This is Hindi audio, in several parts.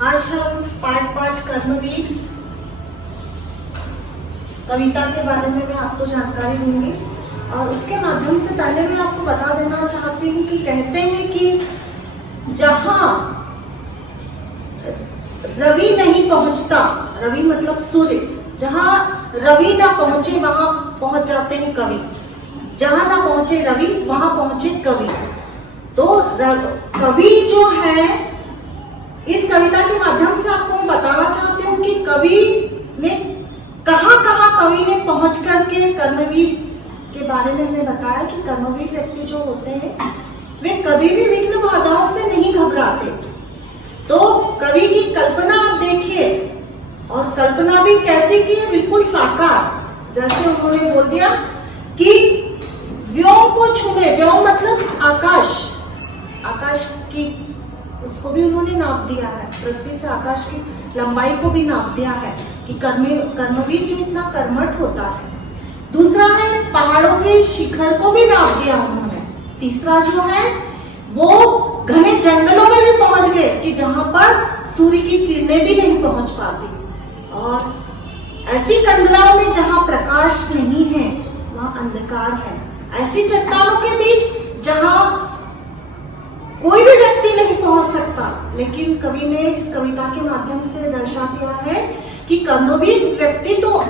आज हम पाठ 5 कर्मवीर कविता के बारे में मैं आपको जानकारी दूंगी और उसके माध्यम से पहले मैं आपको बता देना चाहती हूँ कि कहते हैं कि जहां रवि नहीं पहुंचता, रवि मतलब सूर्य, जहां रवि ना पहुंचे वहां पहुंच जाते हैं कवि, जहां ना पहुंचे रवि वहां पहुंचे कवि। तो कवि जो है, इस कविता के माध्यम से आपको मैं बताना चाहती हूँ कि कवि ने कहाँ कवि ने पहुंच करके कर्मवीर के बारे में हमें बताया कि कर्मवीर व्यक्ति जो होते हैं वे कभी भी विघ्न बाधाओं से नहीं घबराते। तो कवि की कल्पना आप देखिए, और कल्पना भी कैसी की है, बिल्कुल साकार। जैसे उन्होंने बोल दिया कि व्योम को छूने, व्योम मतलब आकाश, आकाश की उसको भी उन्होंने नाप दिया है, पृथ्वी से आकाश की लंबाई को भी नाप दिया है कि कर्मवीर जो इतना कर्मठ होता है। दूसरा है पहाड़ों के शिखर को भी नाप दिया उन्होंने। तीसरा जो है वो घने जंगलों में भी पहुंच गए कि जहां पर सूर्य की किरणें भी नहीं पहुंच पाती, और ऐसी कंदराओं में जहां प्रकाश नहीं है वहां अंधकार है। ऐसी चट्टानों के बीच जहां कोई भी व्यक्ति नहीं पहुंच सकता, लेकिन कवि ने इस कविता के माध्यम से दर्शा दिया है कि कर्मवीर व्यक्ति तो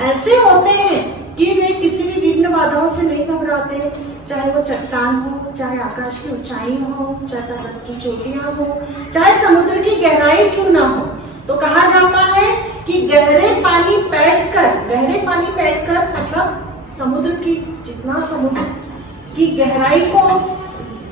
ऐसे होते हैं कि वे किसी भी विघ्न बाधाओं से नहीं घबराते, चाहे वो चट्टान हो, चाहे आकाश की ऊंचाई हो, चाहे पर्वत की चोटियां हो, चाहे समुद्र की गहराई क्यों ना हो। तो कहा जाता है कि गहरे पानी बैठकर मतलब समुद्र की, जितना समुद्र की गहराई को,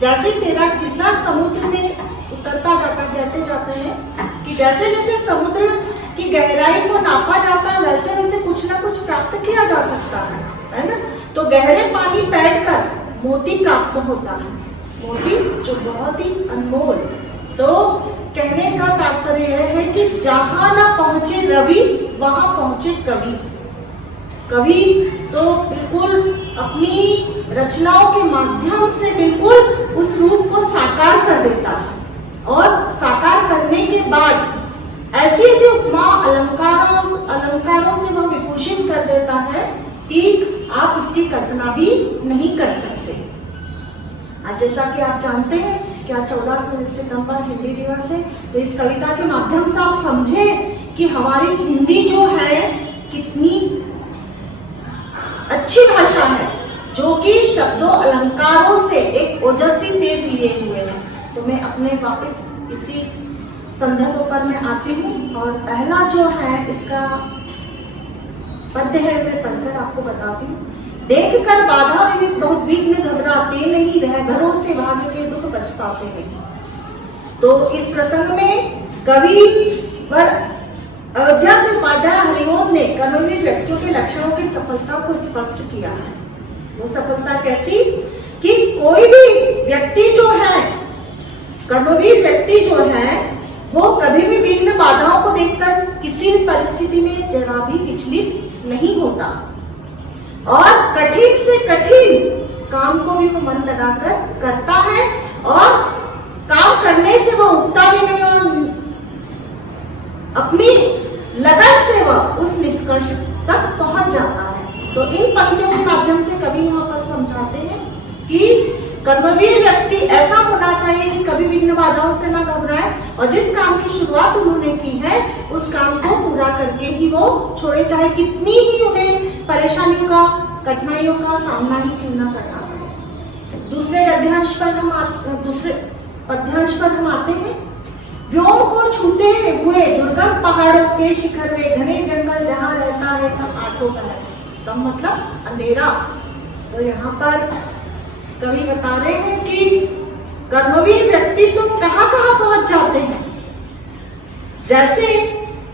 जैसे तैराक जितना समुद्र में उतरता जाता, कहते जाते हैं कि जैसे जैसे समुद्र की गहराई को नापा जाता है वैसे वैसे कुछ ना कुछ प्राप्त किया जा सकता है ना। तो गहरे पानी बैठकर मोती प्राप्त होता है, मोती जो बहुत ही अनमोल। तो कहने का तात्पर्य यह है कि जहां ना पहुंचे रवि वहां पहुंचे कवि। कवि तो बिल्कुल अपनी रचनाओं के माध्यम से बिल्कुल उस रूप को साकार कर देता है, और साकार करने के बाद ऐसी ऐसी उपमा अलंकारों से वह विभूषित कर देता है कि आप उसकी कल्पना भी नहीं कर सकते। आज जैसा कि आप जानते हैं कि आज 14 सितंबर हिंदी दिवस है, तो इस कविता के माध्यम से आप समझें कि हमारी हिंदी जो है कितनी अच्छी भाषा है, जो कि शब्दों अलंकारों से एक ओजस्वी तेज लिए हुए है। तो मैं अपने वापस इसी संदर्भ पर मैं आती हूँ, और पहला जो है इसका पद्य है, मैं पढ़कर आपको बताती हूँ। देख कर बाधा विविध बहुत विघ्न घबराते नहीं, रह भरोसे भाग्य के दुख पछताते नहीं। तो इस प्रसंग में कवि वर अयोध्या से उपाध्याय हरिओम ने कर्मवीर व्यक्तियों के लक्षणों की सफलता को स्पष्ट किया है। वो सफलता कैसी कि कोई भी व्यक्ति जो है, कर्मवीर व्यक्ति जो है, वो कभी भी विघ्न बाधाओं को देखकर किसी भी परिस्थिति में जरा भी विचलित नहीं होता, और कठिन से कठिन काम को भी वो मन लगाकर करता है, और काम करने से वह उगता भी नहीं, और अपनी लगन से वह उस निष्कर्ष तक पहुंच जाता है। तो इन पंक्तियों के माध्यम से कवि यहाँ पर समझाते हैं कि कर्मवीर व्यक्ति ऐसा होना चाहिए कि कभी विघ्न बाधाओं से ना घबराए, और जिस काम की शुरुआत उन्होंने की है उस काम को पूरा करके ही वो छोड़े, चाहे कितनी ही उन्हें परेशानियों का, कठिनाइयों का सामना ही क्यों ना करना पड़े। दूसरे पद्यांश पर हम आते हैं। व्योम को छूते हुए दुर्गम पहाड़ों के शिखर में घने जंगल जहां रहता है तब आठों पहर, तब मतलब अंधेरा। तो यहाँ पर कवि बता रहे हैं कि कर्मवीर व्यक्ति तो कहां कहां पहुंच जाते हैं, जैसे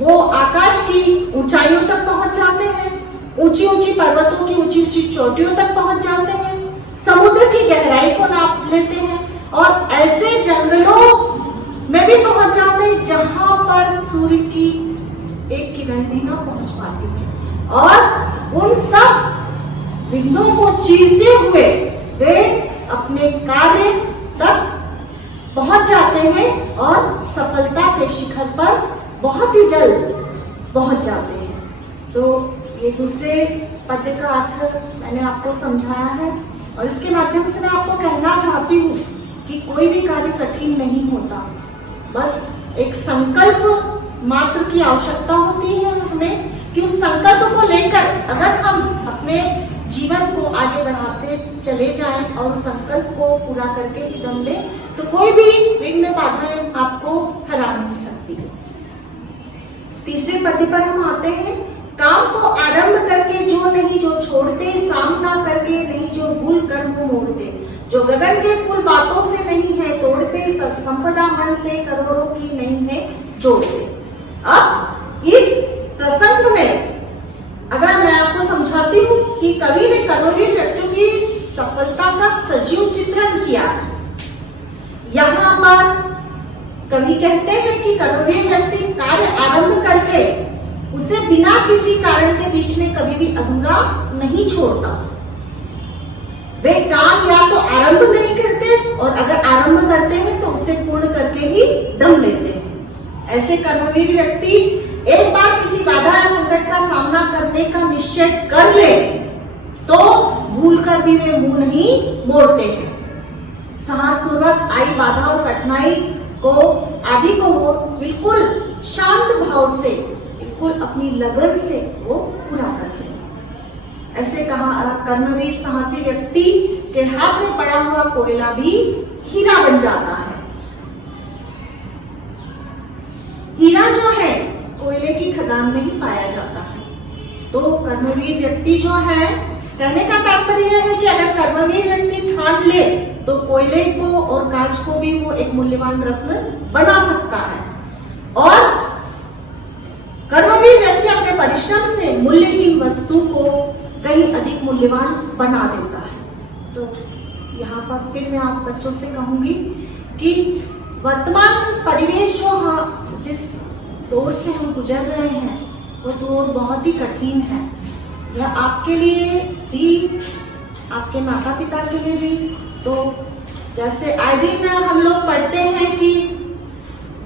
वो आकाश की ऊंचाइयों तक पहुंच जाते हैं, ऊंची ऊंची पर्वतों की ऊंची ऊंची चोटियों तक पहुंच जाते हैं, समुद्र की गहराई को नाप लेते हैं, और ऐसे जंगलों में भी पहुंच जाते हैं जहां पर सूर्य की एक किरण भी ना पहुंच पाती है, और उन सब विघ्नों को चीरते हुए वे अपने कार्य तक पहुंच जाते हैं और सफलता के शिखर पर बहुत ही जल्द पहुंच जाते हैं। तो ये दूसरे पद्य का अर्थ मैंने आपको समझाया है और इसके माध्यम से मैं आपको कहना चाहती हूँ कि कोई भी कार्य कठिन नहीं होता, बस एक संकल्प मात्र की आवश्यकता होती है हमें कि उस संकल्प को लेकर अगर हम अपने जीवन को आगे बढ़ाते चले जाएं और संकल्प को पूरा करके ही दम लें तो कोई भी विघ्न बाधाएं आपको हरा नहीं सकती। तीसरे पद्य पर हम आते हैं। काम को आरंभ करके जो नहीं जो छोड़ते, सामना करके नहीं जो भूल कर मुंह मोड़ते, जो गगन के फूल बातों से नहीं है तोड़ते, संपदा मन से करोड़ों की नहीं है जोड़ते। अब इस प्रसंग में अगर मैं आपको समझाती हूँ कि कवि ने कर्मवीर व्यक्तियों की सफलता का सजीव चित्रण किया है। यहाँ पर कवि कहते हैं कि कर्मवीर व्यक्ति कार्य आरंभ करके उसे बिना किसी कारण के बीच में कभी भी अधूरा नहीं छोड़ता। वे काम या तो आरंभ नहीं करते और अगर आरंभ करते हैं तो उसे पूर्ण करके ही दम लेते हैं। ऐसे कर्मवीर व्यक्ति एक बार किसी बाधा या संकट का सामना करने का निश्चय कर ले तो भूलकर भी वे मुंह नहीं मोड़ते हैं। साहसपूर्वक आई बाधा और कठिनाई को आदि को वो बिल्कुल शांत भाव से, बिल्कुल अपनी लगन से वो पूरा करते हैं। ऐसे कहा कर्मवीर साहसी व्यक्ति के हाथ में पड़ा हुआ कोयला भी हीरा बन जाता है। हीरा जो है कोयले की खदान में ही पाया जाता है। तो कर्मवीर व्यक्ति जो है, कहने का तात्पर्य है कि अगर कर्मवीर व्यक्ति ठान ले तो कोयले को और कांच को भी वो एक मूल्यवान रत्न बना सकता है और कर्मवीर व्यक्ति अपने परिश्रम से मूल्यहीन वस्तु को कहीं अधिक मूल्यवान बना देता है। तो यहाँ पर फिर मैं आप बच्चों से कहूंगी कि वर्तमान परिवेश जो जिस दौर से हम गुजर रहे हैं वो दौर बहुत ही कठिन है। यह आपके लिए भी, आपके माता पिता के लिए भी। तो जैसे आए दिन हम लोग पढ़ते हैं कि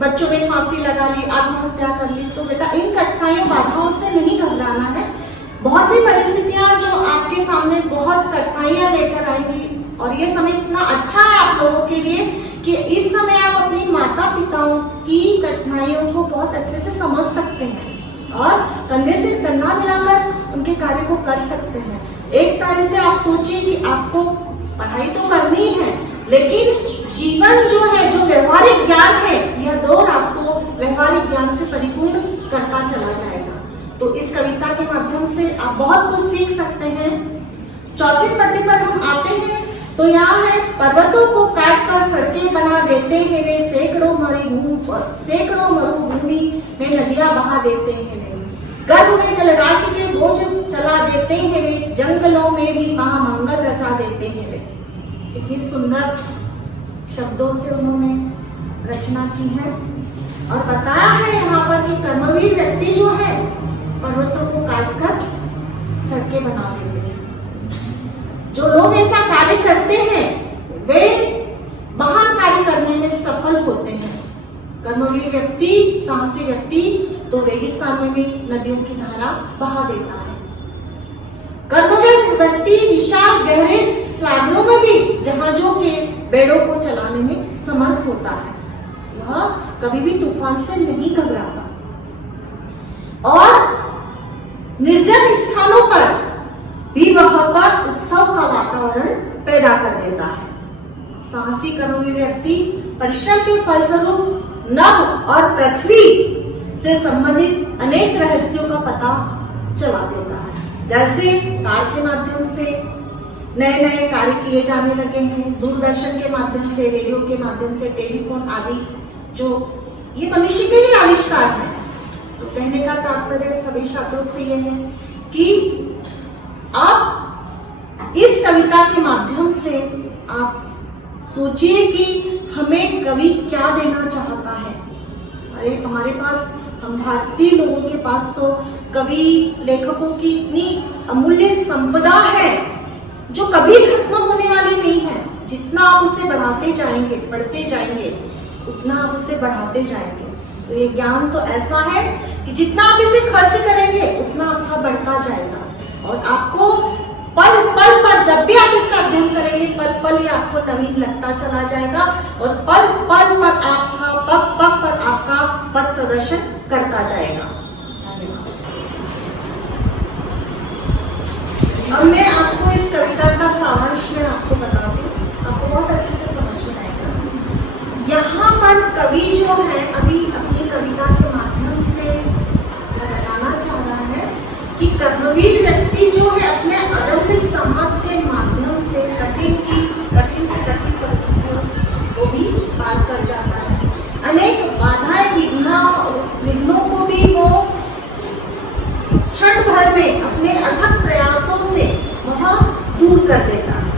बच्चों ने फांसी लगा ली, आत्महत्या कर ली, तो बेटा इन कठिनाइयों बाधाओं से नहीं घबराना है। बहुत सी परिस्थितियां जो आपके सामने बहुत कठिनाइयां लेकर आएंगी और ये समय इतना अच्छा है आप लोगों के लिए कि इस समय आप अपनी माता पिताओं की कठिनाइयों को बहुत अच्छे से समझ सकते हैं और कंधे से कंधा मिलाकर उनके कार्य को कर सकते हैं। एक तरह से आप सोचिए कि आपको पढ़ाई तो करनी है लेकिन जीवन जो है, जो व्यवहारिक ज्ञान है, यह दौर आपको व्यवहारिक ज्ञान से परिपूर्ण करता चला जाएगा। तो इस कविता के माध्यम से आप बहुत कुछ सीख सकते हैं। चौथे पद्य पर हम आते हैं तो यहाँ है, पर्वतों को काट कर सड़कें बना देते हैं वे, सैकड़ों मरुभूमि में नदियां बहा देते हैं वे, गर्भ में जलराशि के बोझ चला देते हैं वे, जंगलों में भी महामंगल रचा देते हैं वे। कितनी सुंदर शब्दों से उन्होंने रचना की है और बताया है यहाँ पर कि कर्मवीर व्यक्ति जो है पर्वतों को काटकर सड़कें बना देते हैं। जो लोग ऐसा कार्य करते हैं वे महान कार्य करने में सफल होते हैं। कर्मवीर व्यक्ति, साहसी व्यक्ति तो रेगिस्तान में भी नदियों की धारा बहा देता है। कर्मवीर व्यक्ति विशाल गहरे सागरों में भी जहाजों के बेड़ों को चलाने में समर्थ होता है। वह कभी भी तूफान से नहीं घबराता और निर्जन स्थानों पर भी वहां पर उत्सव का वातावरण पैदा कर देता है। साहसी कर्मवीर व्यक्ति परिश्रम के फलस्वरूप नभ और पृथ्वी से संबंधित अनेक रहस्यों का पता चला देता है। जैसे कार के माध्यम से नए नए कार्य किए जाने लगे हैं, दूरदर्शन के माध्यम से, रेडियो के माध्यम से, टेलीफोन आदि, जो ये मनुष्य के लिए आविष्कार है। तो कहने का तात्पर्य सभी छात्रों से ये है कि आप इस कविता के माध्यम से आप सोचिए कि हमें कवि क्या देना चाहता है। अरे हमारे पास, हम भारतीय लोगों के पास तो कवि लेखकों की इतनी अमूल्य संपदा है जो कभी खत्म होने वाली नहीं है। जितना आप उसे बढ़ाते जाएंगे, पढ़ते जाएंगे, उतना आप उसे बढ़ाते जाएंगे। तो ये ज्ञान तो ऐसा है कि जितना आप इसे खर्च करेंगे उतना आपका बढ़ता जाएगा और आपको पल पल पर जब भी आप इसका अध्ययन करेंगे, पल पल ये आपको नवीन लगता चला जाएगा और पल पल पर आपका पग पग पर आपका पथ प्रदर्शन करता जाएगा। धन्यवाद। अब मैं आपको इस कविता का सारांश में आपको बता दूं, आपको बहुत अच्छे से समझ में आएगा। यहाँ पर कवि जो है अभी अपनी कविता के माध्यम से बताना चाह रहा है कि कर्मवीर व्यक्ति जो है अपने अदम्य साहस के माध्यम से कठिन से कठिन परिस्थितियों को भी पार कर जाता है। अनेक बाधाएं विघ्नों को भी वो क्षण भर में अपने अथक प्रयासों से वह दूर कर देता है।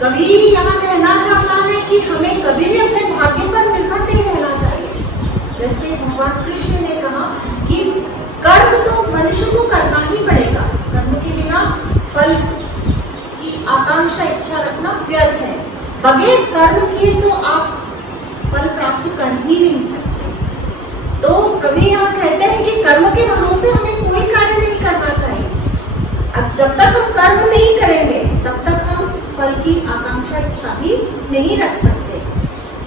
कवि यहाँ कहना चाहता है कि हमें कभी भी अपने भाग्य पर निर्भर नहीं रहना चाहिए। जैसे भगवान कृष्ण ने कहा कि कर्म तो मनुष्य को करना ही पड़ेगा, कर्म के बिना फल की आकांक्षा इच्छा रखना व्यर्थ है। बगैर कर्म किए तो आप फल प्राप्त कर ही नहीं सकते। तो कवि यहाँ कहते हैं कि कर्म के भरोसे हमें कोई कार्य नहीं करना चाहिए। अब जब तक हम कर्म नहीं करेंगे तब तक हम फल की आकांक्षा इच्छा भी नहीं रख सकते।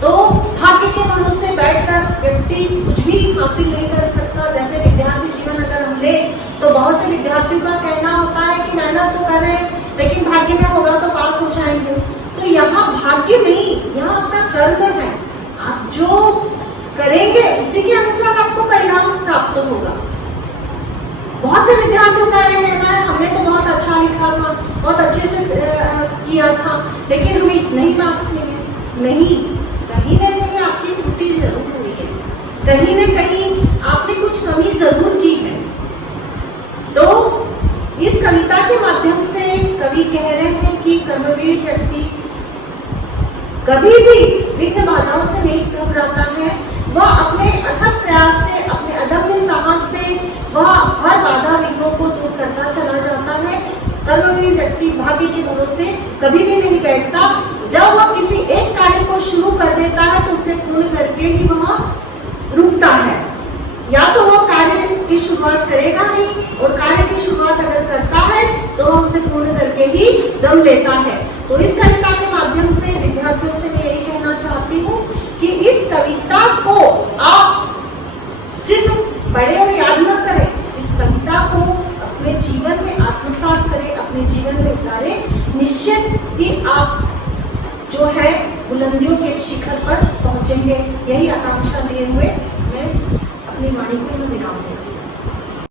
तो भाग्य के भरोसे बैठकर व्यक्ति कुछ भी हासिल नहीं कर सकता। जैसे विद्यार्थी जीवन अगर हम ले तो बहुत से विद्यार्थियों का कहना होता है कि मेहनत तो कर रहे हैं लेकिन भाग्य में होगा तो पास हो जाएंगे। तो यहाँ भाग्य नहीं, यहाँ आपका कर्म है। आप जो करेंगे उसी के अनुसार आपको परिणाम प्राप्त होगा। बहुत से विद्यार्थियों का यह कहना है हमने तो बहुत अच्छा लिखा था, बहुत अच्छे से किया था, लेकिन हमें इतने ही मार्क्स मिले। नहीं, कहीं न कहीं आपकी त्रुटि जरूर हुई है, कहीं न कहीं आपने कुछ कमी जरूर की है। तो इस कविता के माध्यम से कवि कह रहे हैं कि कर्मवीर व्यक्ति कभी भी विघ्न बाधाओं से नहीं घबराता है। वह अपने अथक प्रयास से, अपने अदम्य साहस से वह हर बाधा विघ्नों को दूर करता चला जाता है। कर्मवीर व्यक्ति भाग्य के भरोसे कभी भी नहीं बैठता। जब वह किसी एक कार्य को शुरू कर देता है तो उसे पूर्ण करके ही वह रुकता है। या तो वह कार्य की शुरुआत करेगा नहीं और कार्य की शुरुआत अगर करता है तो वह उसे पूर्ण करके ही दम लेता है। तो इस कविता के माध्यम से विद्यार्थियों से मैं यही कहना चाहती हूँ कि इस कविता को आप सिर्फ पढ़े और याद न करें, इस कविता को अपने जीवन में आत्मसात करें, अपने जीवन में उतारें। निश्चित ही आप जो है बुलंदियों के शिखर पर पहुंचेंगे। यही आकांक्षा लिए हुए मैं अपनी वाणी को विराम देती हूँ।